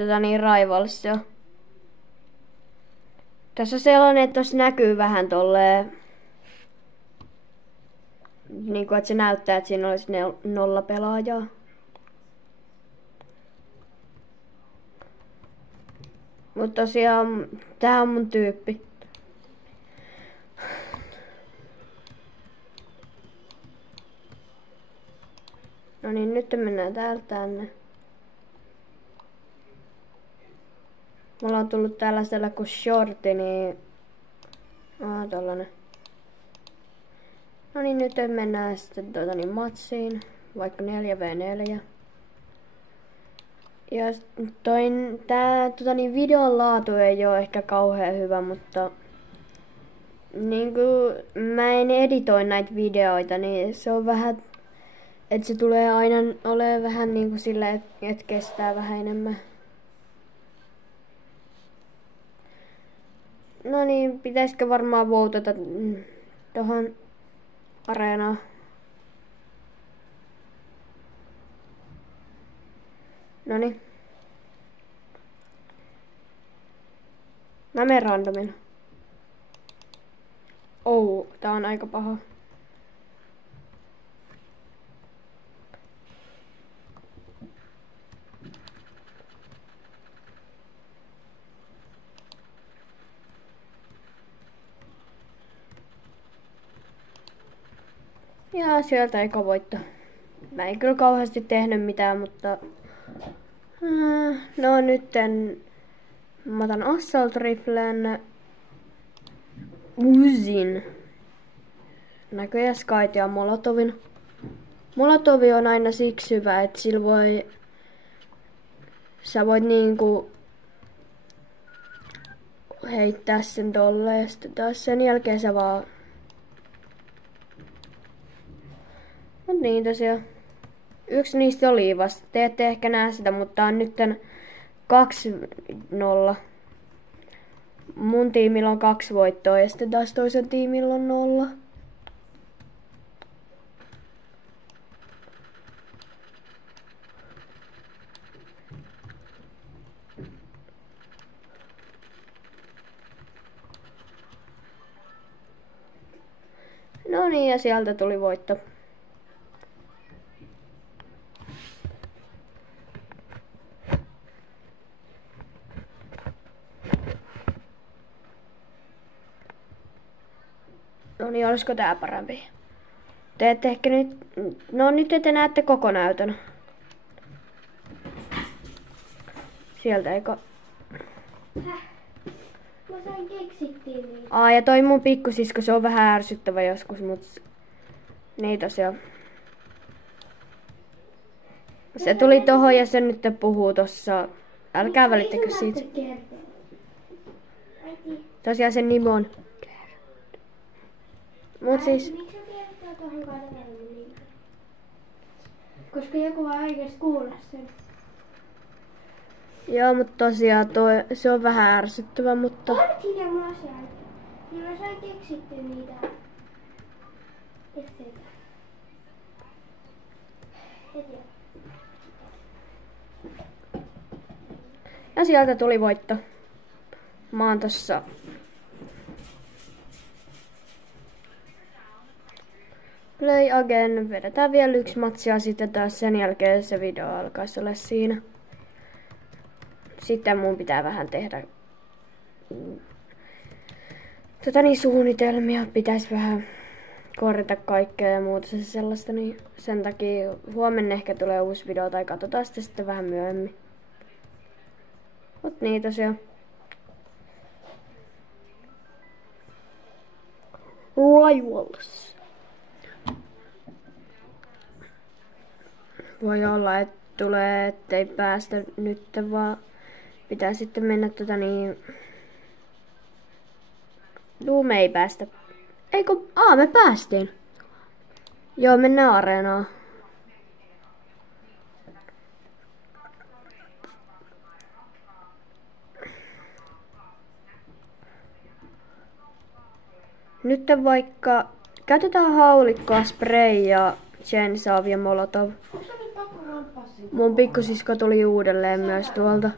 Rivals jo. Tässä on sellainen, että tossa näkyy vähän tolleen, niinku että se näyttää, että siinä olisi 0 pelaajaa. Mutta tosiaan, tää on mun tyyppi. No niin, nyt mennään täältä tänne. Mulla on tullut tällaisella kuin shorti, niin... tollanen. No niin, nyt mennään sitten matsiin, vaikka 4v4. Ja tää videon laatu ei oo ehkä kauhean hyvä, mutta... Niinku, mä en editoi näitä videoita, niin se on vähän... Et se tulee aina olemaan vähän niinku sillä, et kestää vähän enemmän. No niin, pitäisikö varmaan voutata tohon areenaan. Noniin. Mä menen randomina. Tää on aika paha. Ja sieltä eka voitto. Mä en kyllä kauheasti tehnyt mitään, mutta... No nytten... Mä otan Assault Riflen... Uzin. Näköjään Skyt ja Molotovin. Molotovi on aina siksi hyvä, että sillä voi... Sä voit niinku... heittää sen tolle ja sitten taas sen jälkeen sä vaan... Mut niin tosiaan. Yksi niistä oli vasta. Te ette ehkä näe sitä, mutta on nyt 2-0. Mun tiimillä on 2 voittoa ja sitten taas toisen tiimillä on 0. No niin, ja sieltä tuli voitto. No niin, olisiko tää parempi? Te ette ehkä nyt... No nyt te näette koko näytön. Sieltä eikö... Mä sain keksittiin niitä. Ja toi mun pikkusisko, se on vähän ärsyttävä joskus, mut... Niin tosiaan. Se tuli tohon ja se nyt puhuu tossa. Älkää välittäkö siitä. Tosiaan sen nimi on... Mut siis... Miksi sä kertoo tohon kaverin nimen? Koska joku voi oikeesti kuulla sen. Joo, mutta tosiaan se on vähän ärsyttävä, mutta... Olet hiljaa mun asiaa. Niin mä sain keksittyä niitä esteitä. Heti. Ja sieltä tuli voitto. Mä oon tossa... Play again. Vedetään vielä 1 matsi ja sitten taas sen jälkeen se video alkaisi olla siinä. Sitten mun pitää vähän tehdä suunnitelmia. Pitäisi vähän korjata kaikkea ja muuta sellaista. Niin sen takia huomenna ehkä tulee uusi video tai katsotaan sitä sitten vähän myöhemmin. Mut niin tosiaan. Rivals. Voi olla, että tulee, ettei päästä nyt, vaan pitää sitten mennä me ei päästä. Eikö? Me päästiin. Joo, mennään areenaan. Nyt vaikka käytetään haulikkoa, spray ja chainsaw ja molotov. Mun pikkusisko tuli uudelleen myös tuolta.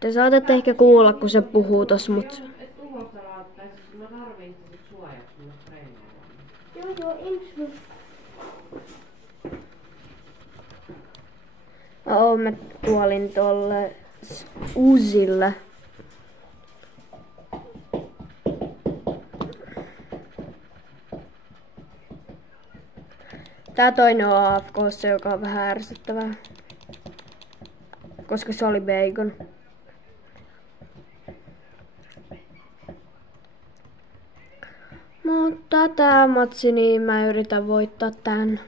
Te saatatte ehkä kuulla, kun se puhuu tossa, mut... Joo, ensin. Mä tuolin tolle Uzille. Tää toinen on AFK:ssa, joka on vähän ärsyttävää. Koska se oli bacon. Mutta tää matsi, niin mä yritän voittaa tän.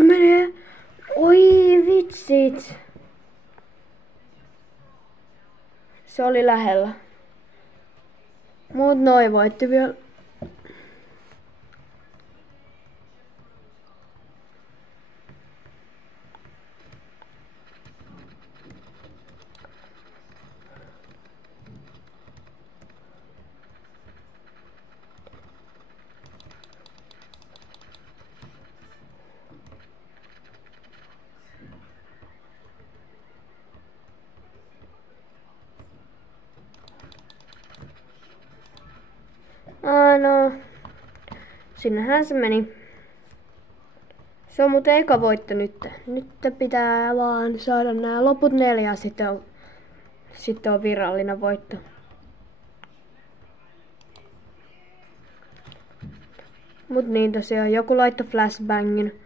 Menee. Oi vitsit. Se oli lähellä. Mut noi voitti vielä. No, sinnehän se meni. Se on muuten eka voitto nyt. Nyt pitää vaan saada nämä loput 4, sitten on virallinen voitto. Mut niin tosiaan, joku laittoi flashbangin.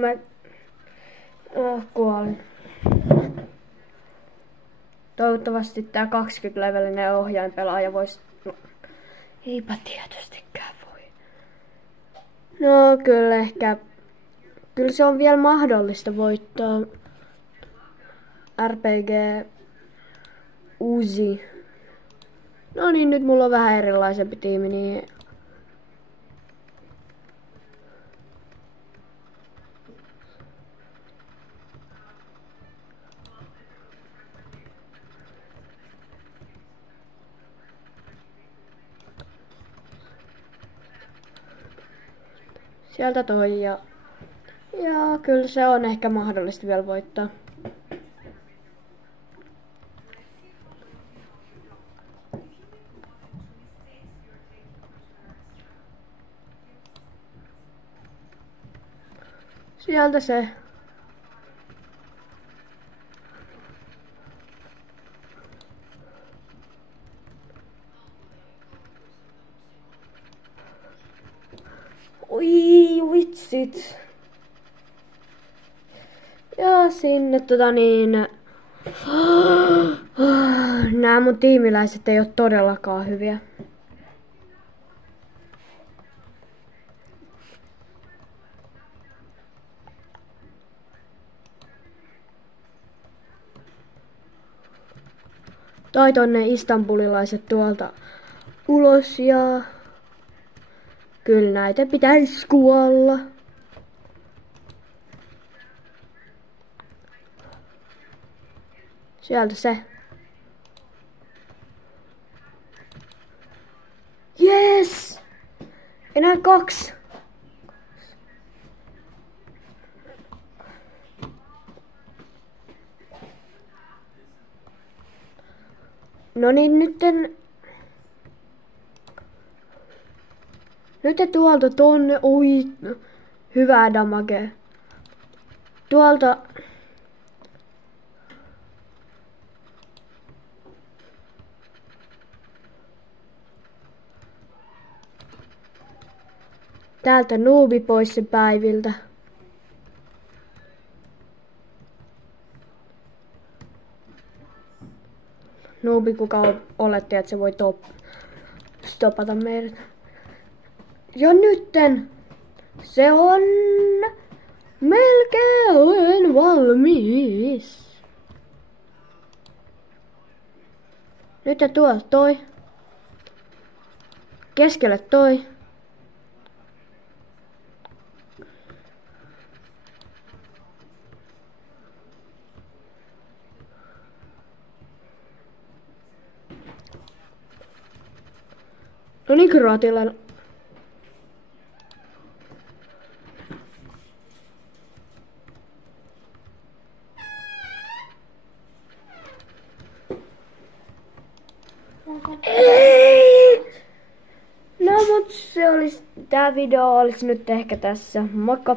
Mä kuolin. Toivottavasti tää 20-levelinen ohjainpelaaja vois... No, eipä tietystikään voi. No kyllä ehkä... Kyllä se on vielä mahdollista voittaa. RPG Uzi. No niin, nyt mulla on vähän erilaisempi tiimi, niin... Sieltä toi ja kyllä se on ehkä mahdollista vielä voittaa. Sieltä se. Oi vitsit. Ja sinne nämä mun tiimiläiset ei ole todellakaan hyviä. Tai tonne istanbulilaiset tuolta ulos ja... Kyllä näitä pitäisi kuolla. Sieltä se. Yes! Enää 2. No niin, nyt tuolta tonne, oi, hyvää damagea. Tuolta... Täältä nuubi pois se päiviltä. Nuubi, kuka oletti, että se voi stopata meidät. Ja nytten se on melkein valmis. Nyt ja tuo toi. Keskelle toi. No niin, kroatilla. Ei! No mut tää video olisi nyt ehkä tässä. Moikka!